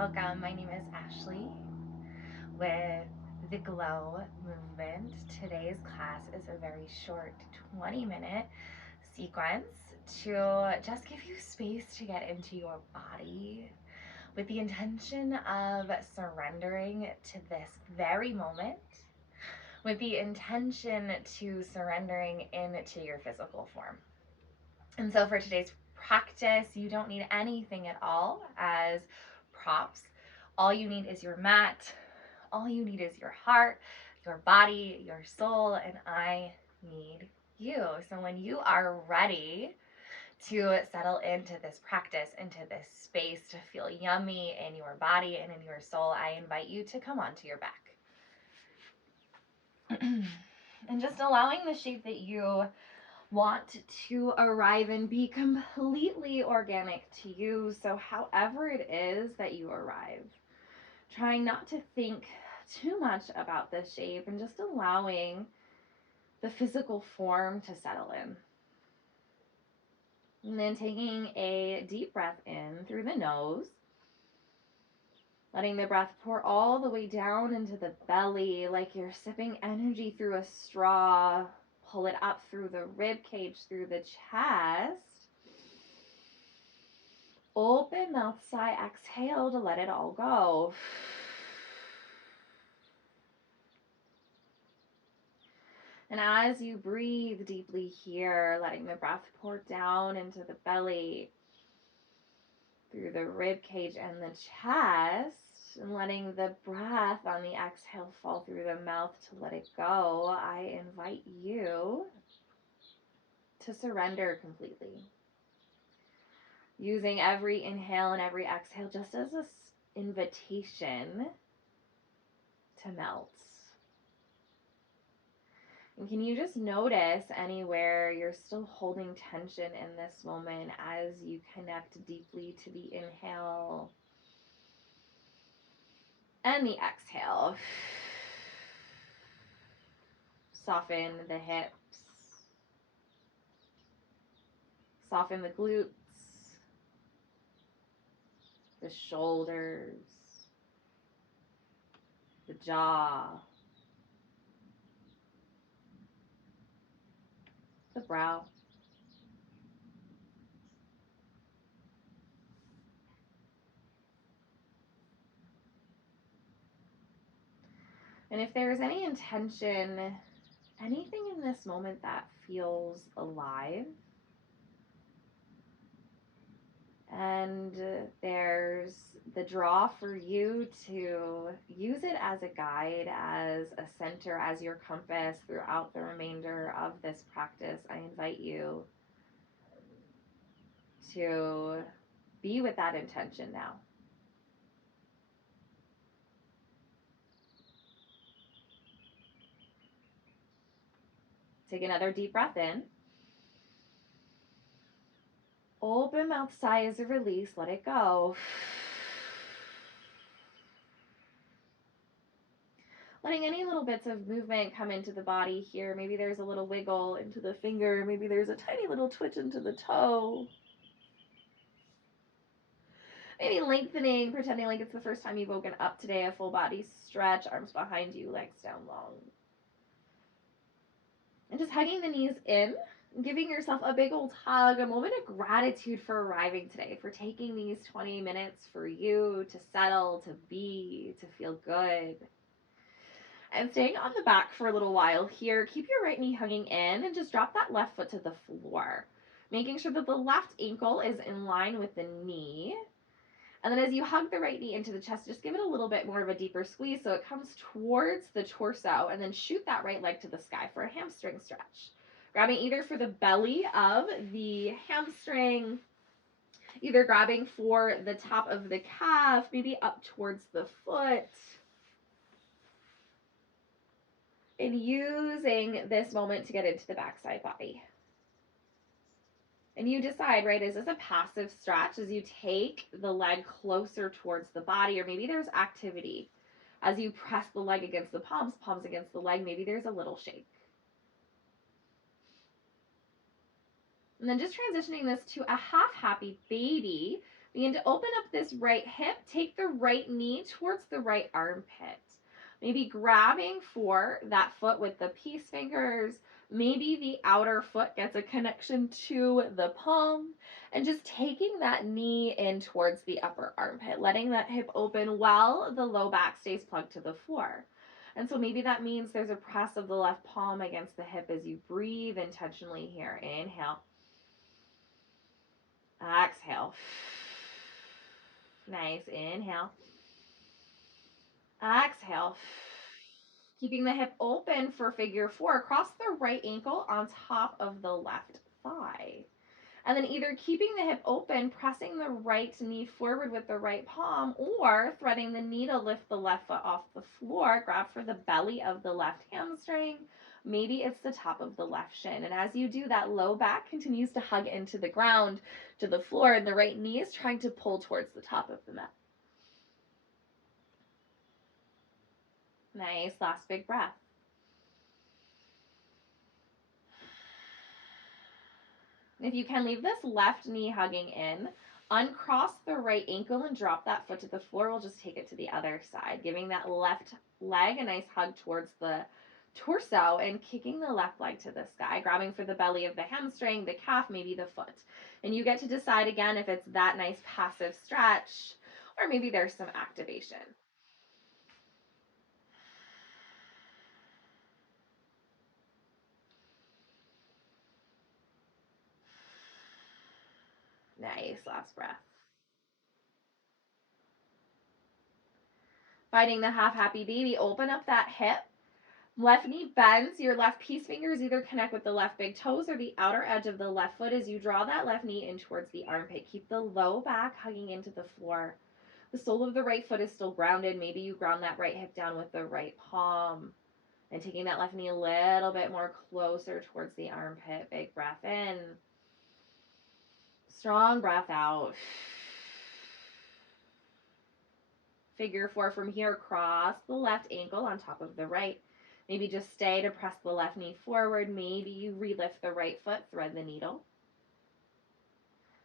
Welcome. My name is Ashley with the Glow Movement. Today's class is a very short 20-minute sequence to just give you space to get into your body with the intention of surrendering to this very moment, with the intention to surrendering into your physical form. And so for today's practice, you don't need anything at all as props. All you need is your mat. All you need is your heart, your body, your soul, and I need you. So when you are ready to settle into this practice, into this space, to feel yummy in your body and in your soul, I invite you to come onto your back. And just allowing the shape that you want to arrive and be completely organic to you. So however it is that you arrive, trying not to think too much about the shape and just allowing the physical form to settle in. And then taking a deep breath in through the nose, letting the breath pour all the way down into the belly like you're sipping energy through a straw. Pull it up through the rib cage, through the chest. Open mouth, sigh, exhale to let it all go. And as you breathe deeply here, letting the breath pour down into the belly, through the rib cage and the chest, and letting the breath on the exhale fall through the mouth to let it go, I invite you to surrender completely. Using every inhale and every exhale just as an invitation to melt. And can you just notice anywhere you're still holding tension in this moment as you connect deeply to the inhale and the exhale? Soften the hips. Soften the glutes, the shoulders, the jaw, the brow. And if there's any intention, anything in this moment that feels alive, and there's the draw for you to use it as a guide, as a center, as your compass throughout the remainder of this practice, I invite you to be with that intention now. Take another deep breath in. Open mouth, sigh as a release. Let it go. Letting any little bits of movement come into the body here. Maybe there's a little wiggle into the finger. Maybe there's a tiny little twitch into the toe. Maybe lengthening, pretending like it's the first time you've woken up today. A full body stretch, arms behind you, legs down long. And just hugging the knees in, giving yourself a big old hug, a moment of gratitude for arriving today, for taking these 20 minutes for you to settle, to be, to feel good. And staying on the back for a little while here. Keep your right knee hugging in and just drop that left foot to the floor, making sure that the left ankle is in line with the knee. And then as you hug the right knee into the chest, just give it a little bit more of a deeper squeeze so it comes towards the torso, and then shoot that right leg to the sky for a hamstring stretch. Grabbing either for the belly of the hamstring, either grabbing for the top of the calf, maybe up towards the foot. And using this moment to get into the backside body. And you decide, right, is this a passive stretch as you take the leg closer towards the body, or maybe there's activity as you press the leg against the palms, palms against the leg, maybe there's a little shake. And then just transitioning this to a half happy baby. Begin to open up this right hip. Take the right knee towards the right armpit. Maybe grabbing for that foot with the peace fingers. Maybe the outer foot gets a connection to the palm. And just taking that knee in towards the upper armpit, letting that hip open while the low back stays plugged to the floor. And so maybe that means there's a press of the left palm against the hip as you breathe intentionally here. Inhale. Exhale. Nice. Inhale. Exhale. Keeping the hip open for figure four. Cross the right ankle on top of the left thigh. And then either keeping the hip open, pressing the right knee forward with the right palm, or threading the knee to lift the left foot off the floor. Grab for the belly of the left hamstring. Maybe it's the top of the left shin. And as you do, that low back continues to hug into the ground, to the floor, and the right knee is trying to pull towards the top of the mat. Nice. Last big breath. If you can, leave this left knee hugging in. Uncross the right ankle and drop that foot to the floor. We'll just take it to the other side, giving that left leg a nice hug towards the torso and kicking the left leg to the sky, grabbing for the belly of the hamstring, the calf, maybe the foot. And you get to decide again if it's that nice passive stretch or maybe there's some activation. Nice. Last breath. Finding the half happy baby. Open up that hip. Left knee bends. Your left peace fingers either connect with the left big toes or the outer edge of the left foot as you draw that left knee in towards the armpit. Keep the low back hugging into the floor. The sole of the right foot is still grounded. Maybe you ground that right hip down with the right palm. And taking that left knee a little bit more closer towards the armpit. Big breath in. Strong breath out. Figure four from here. Cross the left ankle on top of the right. Maybe just stay to press the left knee forward. Maybe you relift the right foot, thread the needle.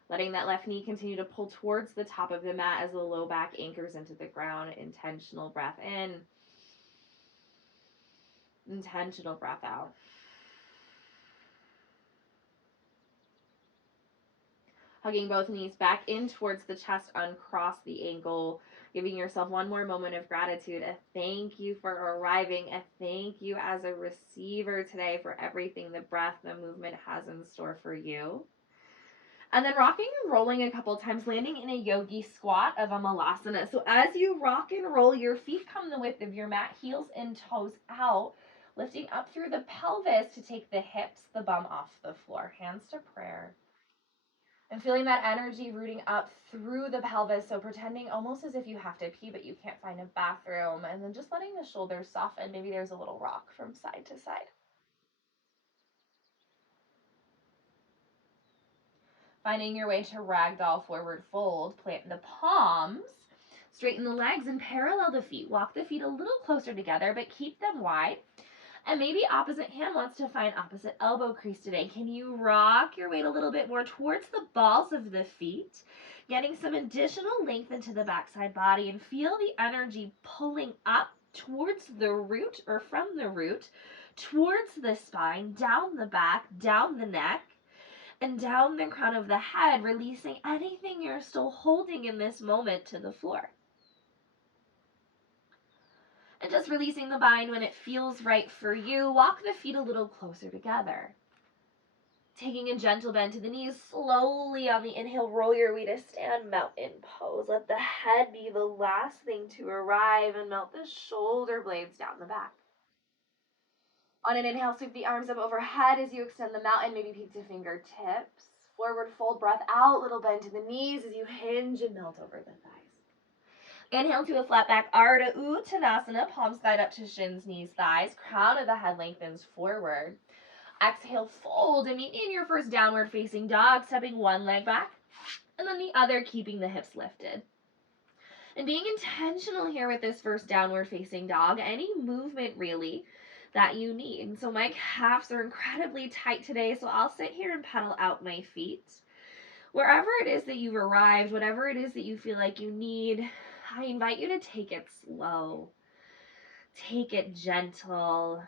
Letting that left knee continue to pull towards the top of the mat as the low back anchors into the ground. Intentional breath in. Intentional breath out. Hugging both knees back in towards the chest, uncross the ankle, giving yourself one more moment of gratitude, a thank you for arriving, a thank you as a receiver today for everything the breath, the movement has in store for you. And then rocking and rolling a couple times, landing in a yogi squat of a malasana. So as you rock and roll, your feet come the width of your mat, heels and toes out, lifting up through the pelvis to take the hips, the bum off the floor, hands to prayer. And feeling that energy rooting up through the pelvis, so pretending almost as if you have to pee, but you can't find a bathroom. And then just letting the shoulders soften. Maybe there's a little rock from side to side. Finding your way to ragdoll forward fold. Plant the palms. Straighten the legs and parallel the feet. Walk the feet a little closer together, but keep them wide. And maybe opposite hand wants to find opposite elbow crease today. Can you rock your weight a little bit more towards the balls of the feet, getting some additional length into the backside body, and feel the energy pulling up towards the root or from the root, towards the spine, down the back, down the neck, and down the crown of the head, releasing anything you're still holding in this moment to the floor. And just releasing the bind when it feels right for you. Walk the feet a little closer together. Taking a gentle bend to the knees, slowly on the inhale, roll your way to stand mountain pose. Let the head be the last thing to arrive and melt the shoulder blades down the back. On an inhale, sweep the arms up overhead as you extend the mountain, maybe peek to fingertips. Forward fold, breath out, little bend to the knees as you hinge and melt over the thighs. Inhale to a flat back, Ardha Uttanasana, palms guide up to shins, knees, thighs. Crown of the head lengthens forward. Exhale, fold, and meet in your first downward facing dog, stepping one leg back, and then the other, keeping the hips lifted. And being intentional here with this first downward facing dog, any movement really that you need. So my calves are incredibly tight today, so I'll sit here and pedal out my feet. Wherever it is that you've arrived, whatever it is that you feel like you need, I invite you to take it slow. Take it gentle.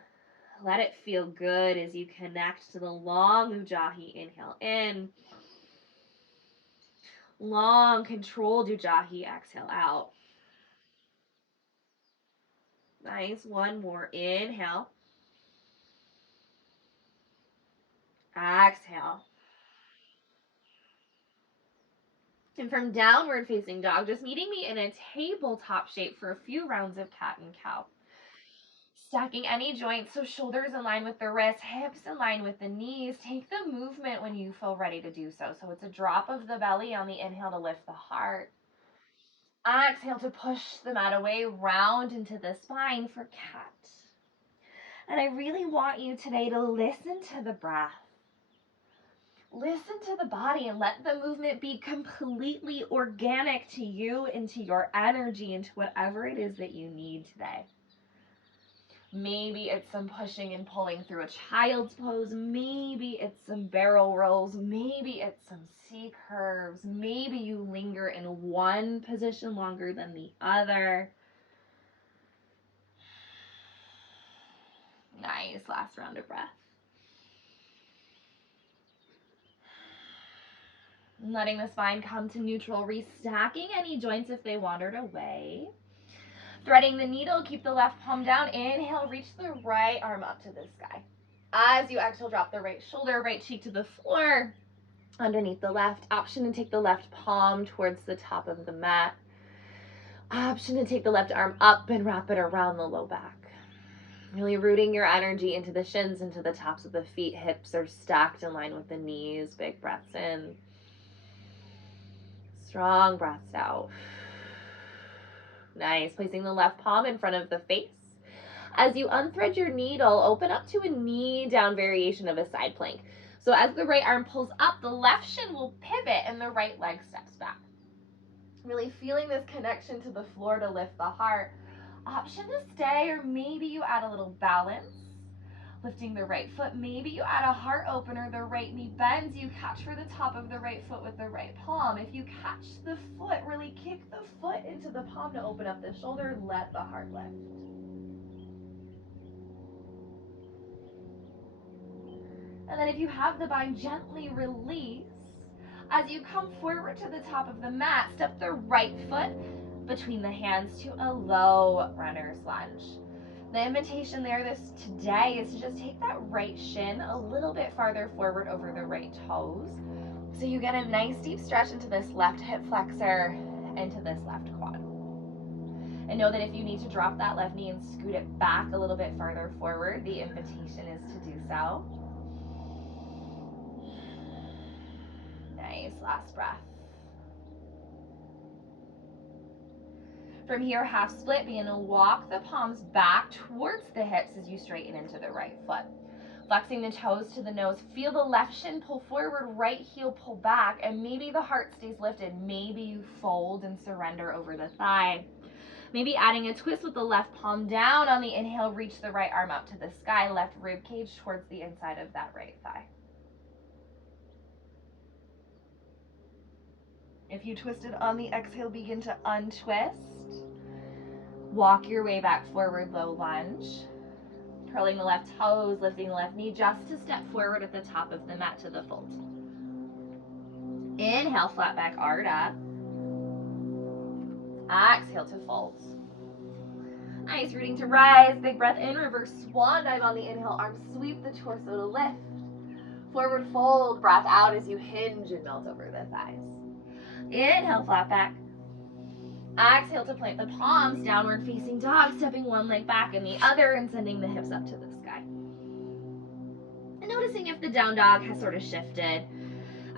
Let it feel good as you connect to the long Ujjayi inhale in. Long controlled Ujjayi exhale out. Nice. One more. Inhale. Exhale. And from downward facing dog, just meeting me in a tabletop shape for a few rounds of cat and cow. Stacking any joints, so shoulders in line with the wrists, hips in line with the knees. Take the movement when you feel ready to do so. So it's a drop of the belly on the inhale to lift the heart. Exhale to push the mat away, round into the spine for cat. And I really want you today to listen to the breath. Listen to the body and let the movement be completely organic to you, into your energy, into whatever it is that you need today. Maybe it's some pushing and pulling through a child's pose. Maybe it's some barrel rolls. Maybe it's some C curves. Maybe you linger in one position longer than the other. Nice. Last round of breath. Letting the spine come to neutral, restacking any joints if they wandered away. Threading the needle, keep the left palm down. Inhale, reach the right arm up to the sky. As you exhale, drop the right shoulder, right cheek to the floor. Underneath the left, option to take the left palm towards the top of the mat. Option to take the left arm up and wrap it around the low back. Really rooting your energy into the shins, into the tops of the feet. Hips are stacked in line with the knees. Big breaths in. Strong breaths out. Nice. Placing the left palm in front of the face. As you unthread your needle, open up to a knee down variation of a side plank. So as the right arm pulls up, the left shin will pivot and the right leg steps back. Really feeling this connection to the floor to lift the heart. Option to stay, or maybe you add a little balance. Lifting the right foot, maybe you add a heart opener, the right knee bends, you catch for the top of the right foot with the right palm. If you catch the foot, really kick the foot into the palm to open up the shoulder, let the heart lift. And then if you have the bind, gently release. As you come forward to the top of the mat, step the right foot between the hands to a low runner's lunge. The invitation there today is to just take that right shin a little bit farther forward over the right toes. So you get a nice deep stretch into this left hip flexor, into this left quad. And know that if you need to drop that left knee and scoot it back a little bit farther forward, the invitation is to do so. Nice, last breath. From here, half split, begin to walk the palms back towards the hips as you straighten into the right foot. Flexing the toes to the nose, feel the left shin pull forward, right heel pull back, and maybe the heart stays lifted. Maybe you fold and surrender over the thigh. Maybe adding a twist with the left palm down on the inhale, reach the right arm up to the sky, left rib cage towards the inside of that right thigh. If you twisted on the exhale, begin to untwist. Walk your way back forward, low lunge. Curling the left toes, lifting the left knee just to step forward at the top of the mat to the fold. Inhale, flat back, Ardha. Exhale to fold. Nice, rooting to rise. Big breath in, reverse swan dive on the inhale. Arms sweep the torso to lift. Forward fold, breath out as you hinge and melt over the thighs. Inhale, flat back. Exhale to plant the palms, downward facing dog, stepping one leg back and the other and sending the hips up to the sky. And noticing if the down dog has sort of shifted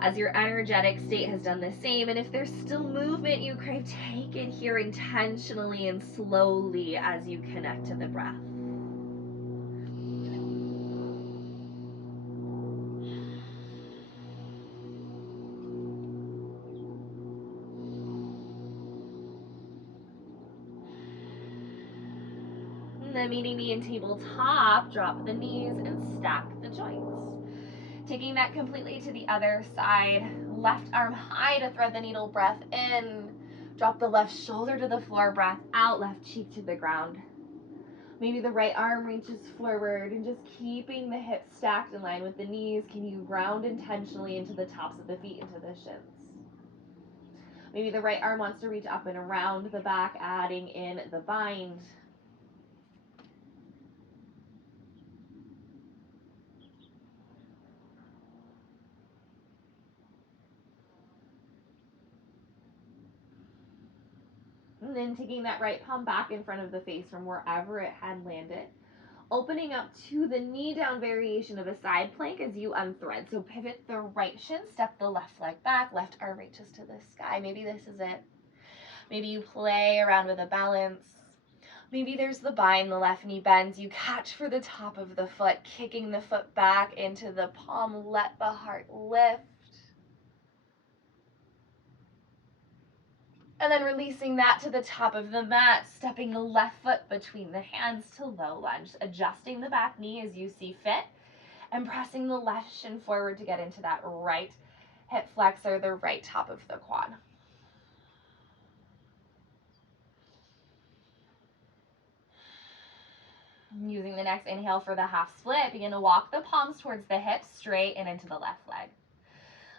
as your energetic state has done the same. And if there's still movement you crave, take it here intentionally and slowly as you connect to the breath. And then meeting me in tabletop, drop the knees and stack the joints. Taking that completely to the other side. Left arm high to thread the needle, breath in. Drop the left shoulder to the floor, breath out, left cheek to the ground. Maybe the right arm reaches forward, and just keeping the hips stacked in line with the knees, can you ground intentionally into the tops of the feet, into the shins? Maybe the right arm wants to reach up and around the back, adding in the bind. And then taking that right palm back in front of the face from wherever it had landed. Opening up to the knee down variation of a side plank as you unthread. So pivot the right shin, step the left leg back, left arm reaches to the sky. Maybe this is it. Maybe you play around with a balance. Maybe there's the bind, the left knee bends. You catch for the top of the foot, kicking the foot back into the palm. Let the heart lift. And then releasing that to the top of the mat, stepping the left foot between the hands to low lunge, adjusting the back knee as you see fit, and pressing the left shin forward to get into that right hip flexor, the right top of the quad. Using the next inhale for the half split, begin to walk the palms towards the hips, straight and into the left leg.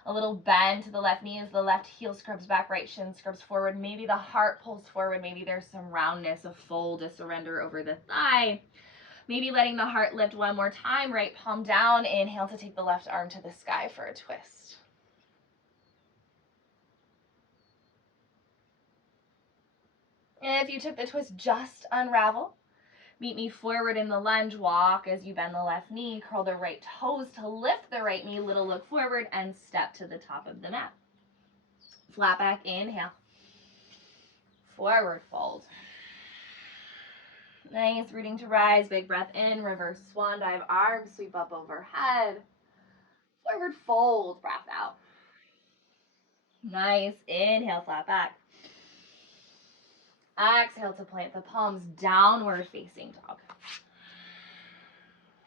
A little bend to the left knee as the left heel scrubs back, right shin scrubs forward. Maybe the heart pulls forward. Maybe there's some roundness, a fold, a surrender over the thigh. Maybe letting the heart lift one more time, right palm down. Inhale to take the left arm to the sky for a twist. And if you took the twist, just unravel. Meet me forward in the lunge, walk as you bend the left knee, curl the right toes to lift the right knee, little look forward, and step to the top of the mat. Flat back, inhale. Forward fold. Nice, rooting to rise, big breath in, reverse swan dive, arms sweep up overhead. Forward fold, breath out. Nice, inhale, flat back. Exhale to plant the palms, downward facing dog.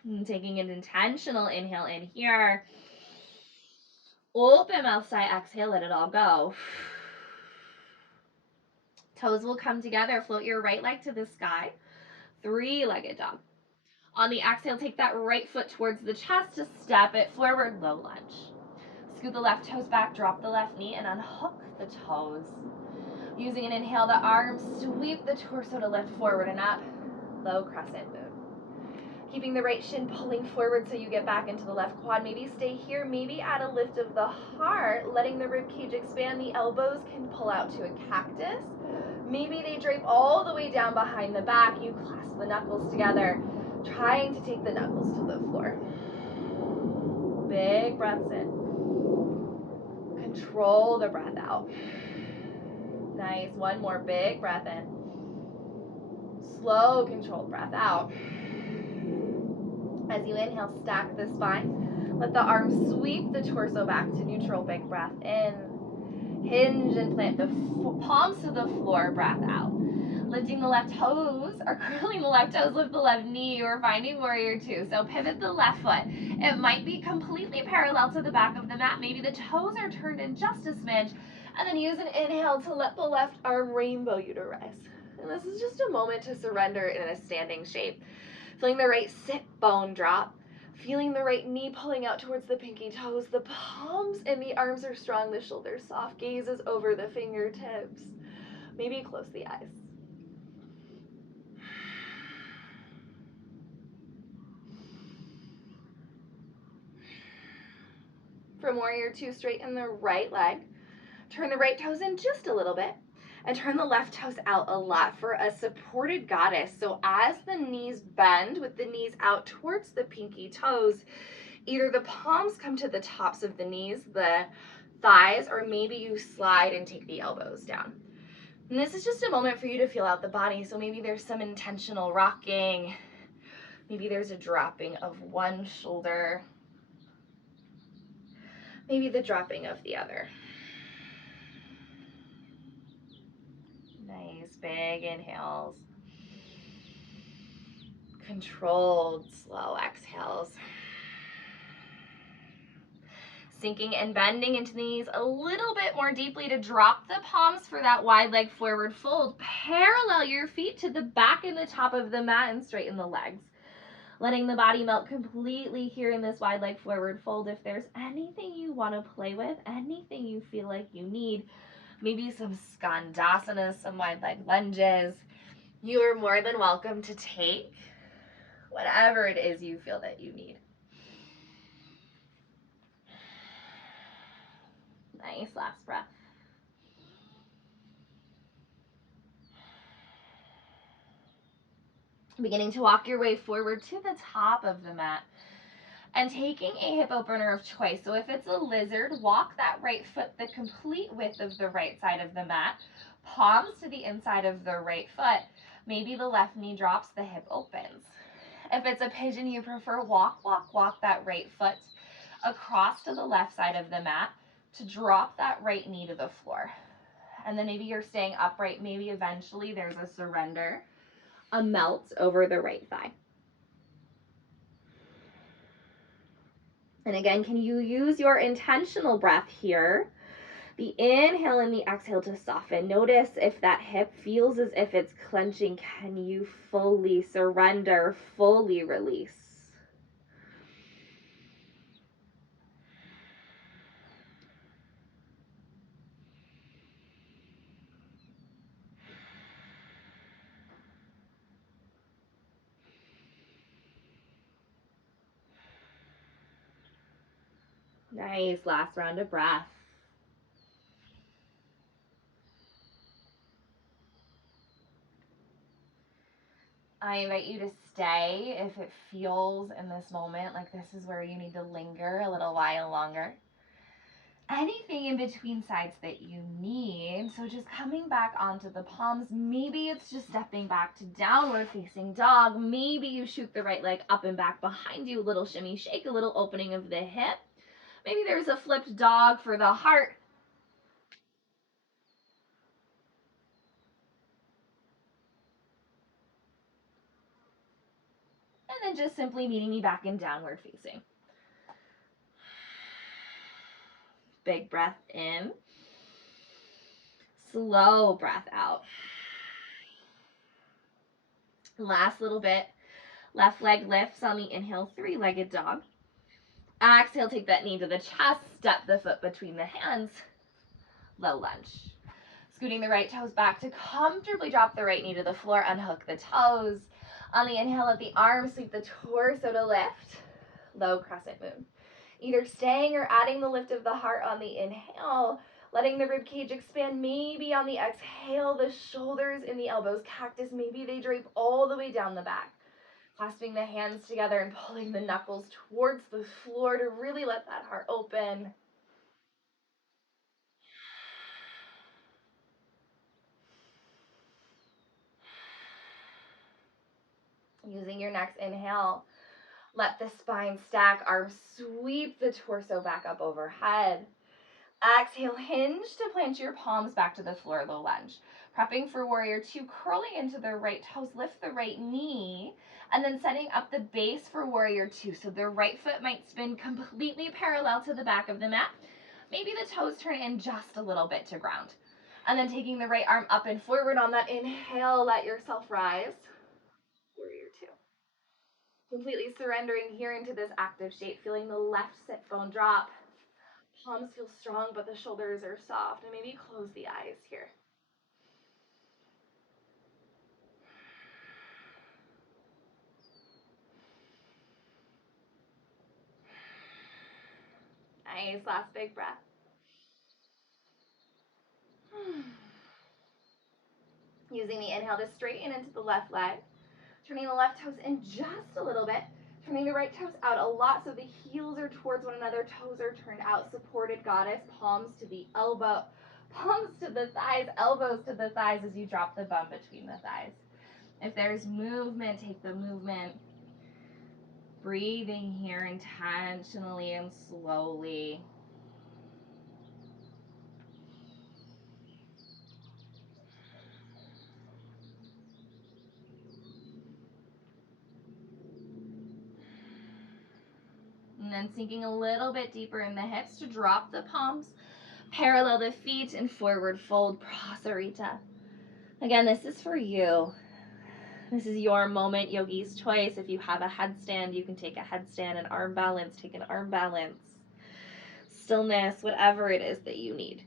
And taking an intentional inhale in here. Open mouth sigh, exhale, let it all go. Toes will come together, float your right leg to the sky. Three-legged dog. On the exhale, take that right foot towards the chest to step it forward, low lunge. Scoot the left toes back, drop the left knee, and unhook the toes. Using an inhale, the arms sweep the torso to lift forward and up, low crescent moon. Keeping the right shin pulling forward so you get back into the left quad. Maybe stay here, maybe add a lift of the heart, letting the rib cage expand. The elbows can pull out to a cactus. Maybe they drape all the way down behind the back. You clasp the knuckles together, trying to take the knuckles to the floor. Big breaths in. Control the breath out. Nice, one more big breath in. Slow, controlled breath out. As you inhale, stack the spine. Let the arms sweep the torso back to neutral, big breath in. Hinge and plant the palms to the floor, breath out. Lifting the left toes, or curling the left toes, lift the left knee, or finding warrior two. So pivot the left foot. It might be completely parallel to the back of the mat. Maybe the toes are turned in just a smidge. And then use an inhale to let the left arm rainbow you to rise. And this is just a moment to surrender in a standing shape. Feeling the right sit bone drop. Feeling the right knee pulling out towards the pinky toes. The palms and the arms are strong, the shoulders soft. Gazes over the fingertips. Maybe close the eyes. From warrior two, straighten the right leg. Turn the right toes in just a little bit. And turn the left toes out a lot for a supported goddess. So as the knees bend with the knees out towards the pinky toes, either the palms come to the tops of the knees, the thighs, or maybe you slide and take the elbows down. And this is just a moment for you to feel out the body. So maybe there's some intentional rocking. Maybe there's a dropping of one shoulder. Maybe the dropping of the other. Nice, big inhales. Controlled, slow exhales. Sinking and bending into the knees a little bit more deeply to drop the palms for that wide leg forward fold. Parallel your feet to the back and the top of the mat and straighten the legs. Letting the body melt completely here in this wide leg forward fold. If there's anything you want to play with, anything you feel like you need, maybe some skandasana, some wide leg lunges, you are more than welcome to take whatever it is you feel that you need. Nice, last breath. Beginning to walk your way forward to the top of the mat and taking a hip opener of choice. So if it's a lizard, walk that right foot the complete width of the right side of the mat, palms to the inside of the right foot. Maybe the left knee drops, the hip opens. If it's a pigeon you prefer, walk that right foot across to the left side of the mat to drop that right knee to the floor. And then maybe you're staying upright, maybe eventually there's a surrender, a melt over the right thigh. And again, can you use your intentional breath here? The inhale and the exhale to soften. Notice if that hip feels as if it's clenching. Can you fully surrender, fully release? Nice, last round of breath. I invite you to stay if it feels in this moment like this is where you need to linger a little while longer. Anything in between sides that you need. So just coming back onto the palms. Maybe it's just stepping back to downward facing dog. Maybe you shoot the right leg up and back behind you. A little shimmy shake, a little opening of the hip. Maybe there's a flipped dog for the heart. And then just simply meeting me back in downward facing. Big breath in. Slow breath out. Last little bit. Left leg lifts on the inhale, three-legged dog. Exhale, take that knee to the chest. Step the foot between the hands. Low lunge. Scooting the right toes back to comfortably drop the right knee to the floor. Unhook the toes. On the inhale, let the arms sweep the torso to lift. Low crescent moon. Either staying or adding the lift of the heart on the inhale, letting the rib cage expand. Maybe on the exhale, the shoulders in the elbows, cactus. Maybe they drape all the way down the back. Clasping the hands together and pulling the knuckles towards the floor to really let that heart open. Using your next inhale, let the spine stack, arms sweep the torso back up overhead. Exhale, hinge to plant your palms back to the floor, low lunge. Prepping for warrior two, curling into the right toes, lift the right knee, and then setting up the base for warrior two. So the right foot might spin completely parallel to the back of the mat. Maybe the toes turn in just a little bit to ground. And then taking the right arm up and forward on that inhale, let yourself rise. Warrior two. Completely surrendering here into this active shape, feeling the left sit bone drop. Palms feel strong, but the shoulders are soft. And maybe close the eyes here. Nice, last big breath. Using the inhale to straighten into the left leg. Turning the left toes in just a little bit. Turning the right toes out a lot so the heels are towards one another. Toes are turned out. Supported goddess. Palms to the elbow. Palms to the thighs. Elbows to the thighs as you drop the bum between the thighs. If there's movement, take the movement. Breathing here intentionally and slowly. then sinking a little bit deeper in the hips to drop the palms, parallel the feet, and forward fold, Prasarita. Again, this is for you. This is your moment, yogi's choice. If you have a headstand, you can take a headstand, an arm balance, take an arm balance. Stillness, whatever it is that you need.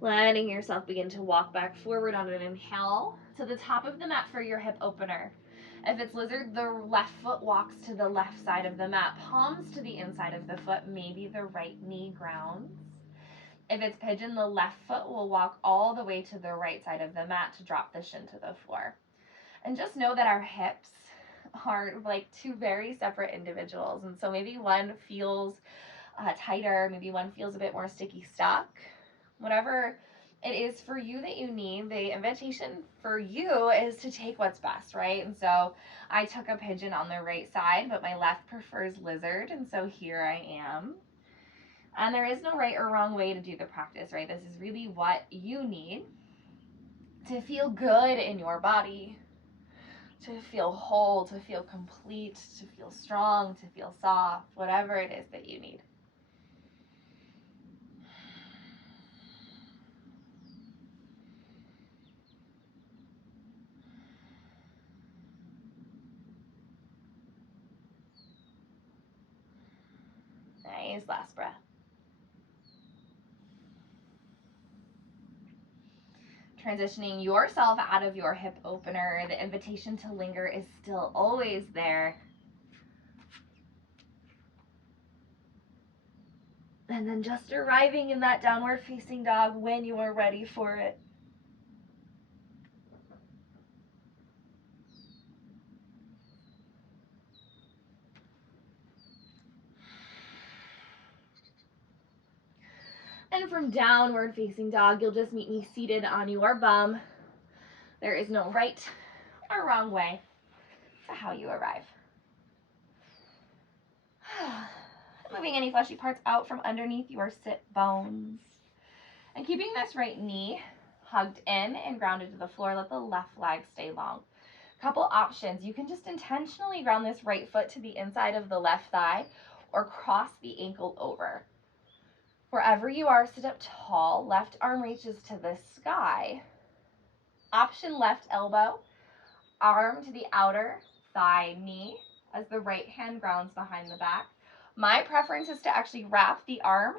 Letting yourself begin to walk back forward on an inhale to the top of the mat for your hip opener. If it's lizard, the left foot walks to the left side of the mat, palms to the inside of the foot, maybe the right knee grounds. If it's pigeon, the left foot will walk all the way to the right side of the mat to drop the shin to the floor. And just know that our hips are like two very separate individuals. And so maybe one feels tighter, maybe one feels a bit more sticky stuck. Whatever it is for you that you need, the invitation for you is to take what's best, right? And so I took a pigeon on the right side, but my left prefers lizard, and so here I am. And there is no right or wrong way to do the practice, right? This is really what you need to feel good in your body, to feel whole, to feel complete, to feel strong, to feel soft, whatever it is that you need. Nice, last breath. Transitioning yourself out of your hip opener, the invitation to linger is still always there. And then just arriving in that downward facing dog when you are ready for it. And from downward facing dog, you'll just meet me seated on your bum. There is no right or wrong way to how you arrive. Moving any fleshy parts out from underneath your sit bones. And keeping this right knee hugged in and grounded to the floor, let the left leg stay long. Couple options. You can just intentionally ground this right foot to the inside of the left thigh or cross the ankle over. Wherever you are, sit up tall. Left arm reaches to the sky. Option left elbow, arm to the outer thigh knee as the right hand grounds behind the back. My preference is to actually wrap the arm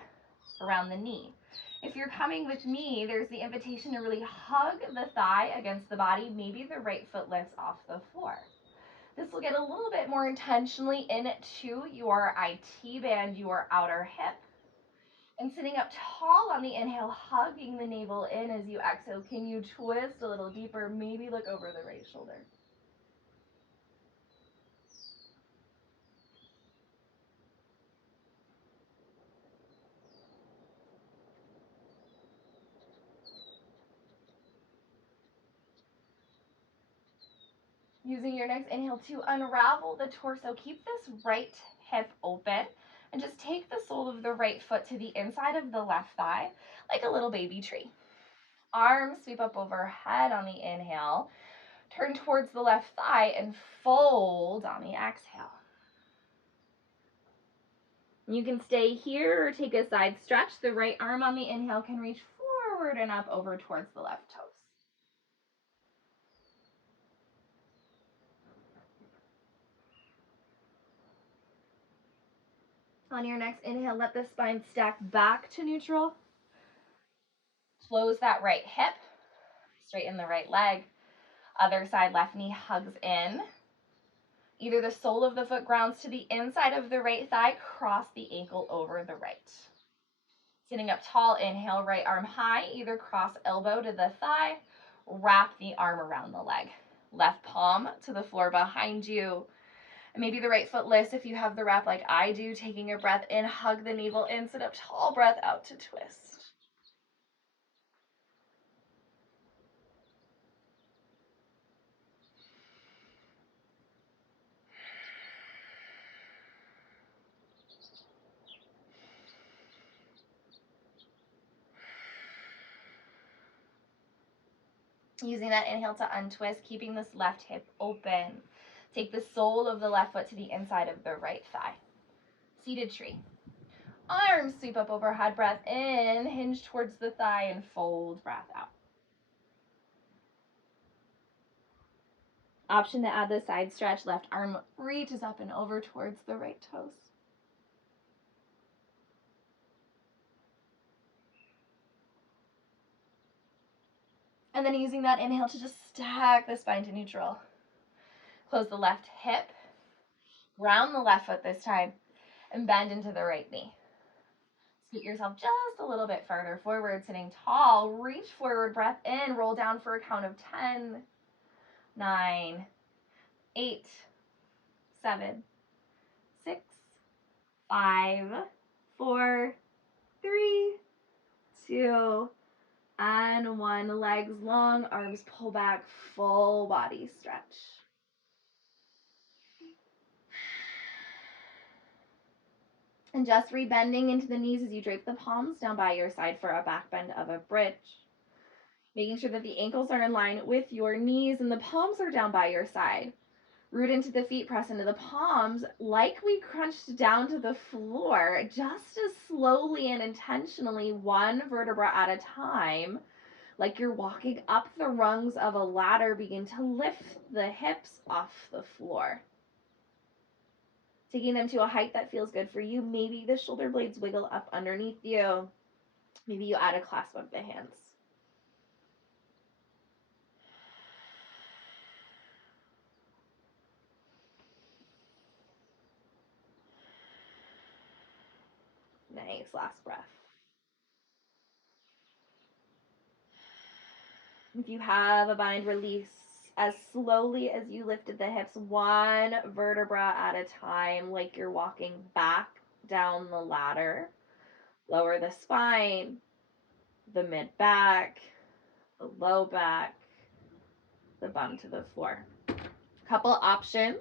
around the knee. If you're coming with me, there's the invitation to really hug the thigh against the body. Maybe the right foot lifts off the floor. This will get a little bit more intentionally into your IT band, your outer hip. And sitting up tall on the inhale, hugging the navel in as you exhale. Can you twist a little deeper? Maybe look over the right shoulder. Using your next inhale to unravel the torso. Keep this right hip open and just take the sole of the right foot to the inside of the left thigh like a little baby tree. Arms sweep up overhead on the inhale. Turn towards the left thigh and fold on the exhale. You can stay here or take a side stretch. The right arm on the inhale can reach forward and up over towards the left toes. On your next inhale, let the spine stack back to neutral. Close that right hip. Straighten the right leg. Other side, left knee hugs in. Either the sole of the foot grounds to the inside of the right thigh, cross the ankle over the right. Sitting up tall, inhale, right arm high, either cross elbow to the thigh, wrap the arm around the leg. Left palm to the floor behind you. And maybe the right foot lifts if you have the wrap like I do, taking a breath in, hug the navel in, sit up tall, breath out to twist. Using that inhale to untwist, keeping this left hip open. Take the sole of the left foot to the inside of the right thigh. Seated tree. Arms sweep up overhead, breath in, hinge towards the thigh, and fold, breath out. Option to add the side stretch, left arm reaches up and over towards the right toes. And then using that inhale to just stack the spine to neutral. Close the left hip, round the left foot this time, and bend into the right knee. Scoot yourself just a little bit further forward, sitting tall. Reach forward, breath in, roll down for a count of 10, 9, 8, 7, 6, 5, 4, 3, 2, and 1. Legs long, arms pull back, full body stretch. And just rebending into the knees as you drape the palms down by your side for a back bend of a bridge. Making sure that the ankles are in line with your knees and the palms are down by your side. Root into the feet, press into the palms like we crunched down to the floor, just as slowly and intentionally, one vertebra at a time, like you're walking up the rungs of a ladder. Begin to lift the hips off the floor. Taking them to a height that feels good for you. Maybe the shoulder blades wiggle up underneath you. Maybe you add a clasp of the hands. Nice, last breath. If you have a bind, release as slowly as you lifted the hips, one vertebra at a time, like you're walking back down the ladder. Lower the spine, the mid back, the low back, the bum to the floor. Couple options.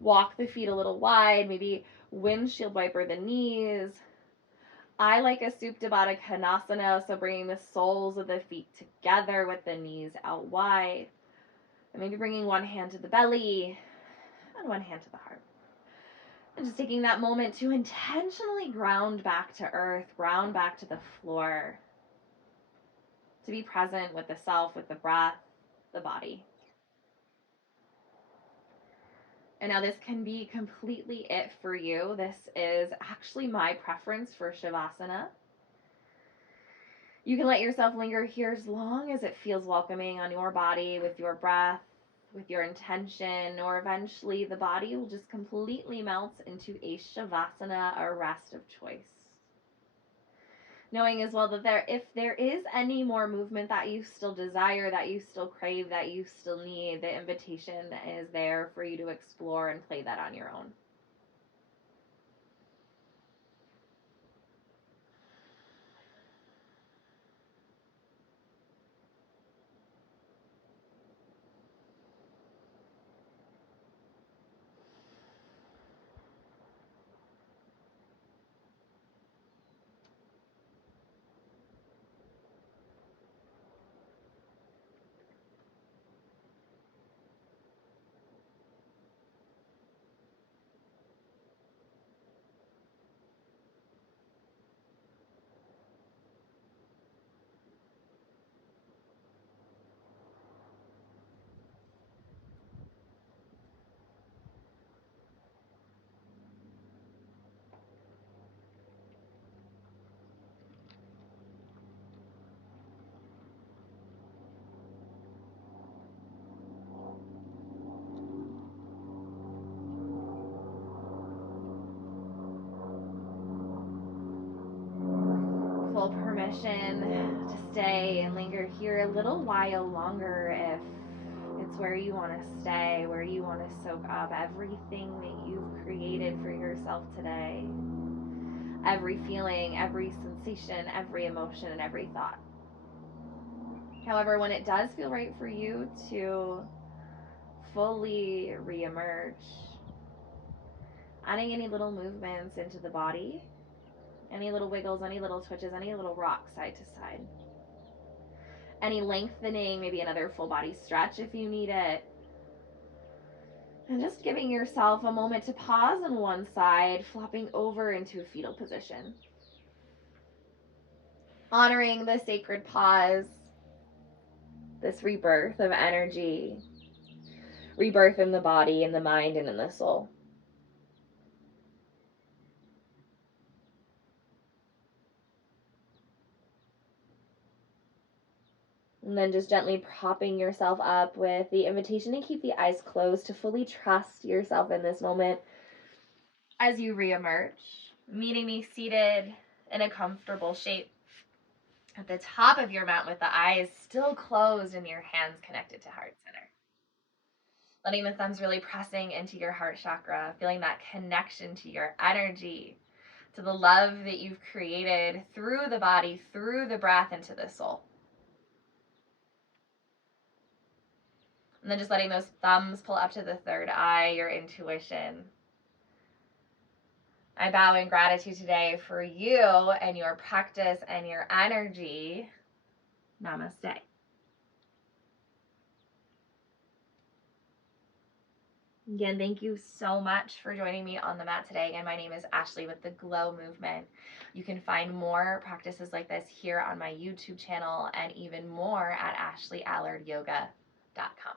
Walk the feet a little wide, maybe windshield wiper the knees. I like a Supta Baddha Konasana, so bringing the soles of the feet together with the knees out wide. And maybe bringing one hand to the belly and one hand to the heart. And just taking that moment to intentionally ground back to earth, ground back to the floor. To be present with the self, with the breath, the body. And now this can be completely it for you. This is actually my preference for Shavasana. You can let yourself linger here as long as it feels welcoming on your body, with your breath, with your intention, or eventually the body will just completely melt into a Shavasana, a rest of choice. Knowing as well that if there is any more movement that you still desire, that you still crave, that you still need, the invitation is there for you to explore and play that on your own. Full permission to stay and linger here a little while longer if it's where you want to stay, where you want to soak up everything that you've created for yourself today. Every feeling, every sensation, every emotion, and every thought. However, when it does feel right for you to fully reemerge, adding any little movements into the body, any little wiggles, any little twitches, any little rocks side to side. any lengthening, maybe another full body stretch if you need it. And just giving yourself a moment to pause on one side, flopping over into a fetal position. Honoring the sacred pause, this rebirth of energy, rebirth in the body, in the mind, and in the soul. And then just gently propping yourself up with the invitation to keep the eyes closed, to fully trust yourself in this moment as you reemerge, meeting me seated in a comfortable shape at the top of your mat with the eyes still closed and your hands connected to heart center. Letting the thumbs really pressing into your heart chakra, feeling that connection to your energy, to the love that you've created through the body, through the breath, into the soul. And then just letting those thumbs pull up to the third eye, your intuition. I bow in gratitude today for you and your practice and your energy. Namaste. Again, thank you so much for joining me on the mat today. Again, my name is Ashley with the Glow Movement. You can find more practices like this here on my YouTube channel and even more at ashleyallardyoga.com.